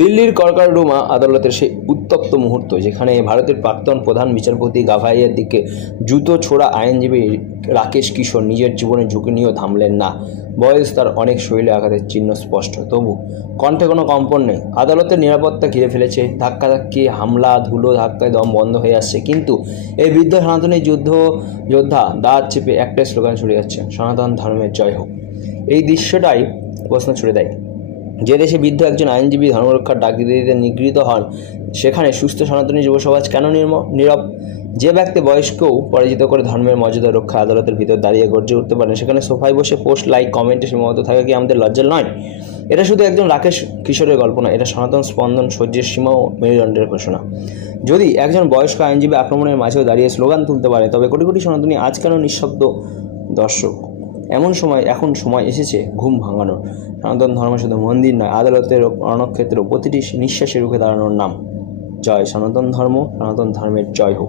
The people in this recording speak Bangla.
দিল্লির কড়কড়ডুমা আদালতের সেই উত্তপ্ত মুহূর্ত, যেখানে ভারতের প্রাক্তন প্রধান বিচারপতি গাভাইয়ের দিকে জুতো ছোড়া আইনজীবী রাকেশ কিশোর নিজের জীবনের ঝুঁকি নিয়েও থামলেন না। বয়স তার অনেক শরীরে আঘাতের চিহ্ন স্পষ্ট, তবু কণ্ঠে কোনো কম্পন নেই। আদালতের নিরাপত্তা ঘিরে ফেলেছে, ধাক্কাধাক্কি, হামলা, ধুলো ধাক্কায় দম বন্ধ হয়ে আসছে, কিন্তু এই বৃদ্ধ সনাতনী যোদ্ধা দাঁত চেপে একটাই স্লোগান ছড়িয়ে যাচ্ছে, সনাতন ধর্মের জয় হোক। এই দৃশ্যটাই প্রশ্ন ছুড়ে দেয়, যে দেশে বৃদ্ধ একজন আইনজীবী ধর্মরক্ষার ডাক দিতে দিতে নিগৃহীত হন, সেখানে সুস্থ সনাতনী যুব সমাজ কেন নীরব? যে ব্যক্তি বয়স্কও পরাজিত করে ধর্মের মর্যাদা রক্ষা আদালতের ভিতর দাঁড়িয়ে গর্জে উঠতে পারেন, সেখানে সোফায় বসে পোস্ট, লাইক, কমেন্টে সীমাবদ্ধ থাকা কি আমাদের লজ্জার নয়? এটা শুধু একজন রাকেশ কিশোরের গল্প নয়, এটা সনাতন স্পন্দন, সহ্যের সীমা ও মেরুদণ্ডের ঘোষণা। যদি একজন বয়স্ক আইনজীবী আক্রমণের মাঝেও দাঁড়িয়ে স্লোগান তুলতে পারে, তবে কোটি কোটি সনাতনী আজ কেন নিঃশব্দ দর্শক? এখন সময় এসেছে ঘুম ভাঙানোর। সনাতন ধর্ম শুধু মন্দির নয়, আদালতের রণক্ষেত্র, প্রতিটি নিঃশ্বাসে রুখে দাঁড়ানোর নাম। জয় সনাতন ধর্ম, সনাতন ধর্মের জয় হোক।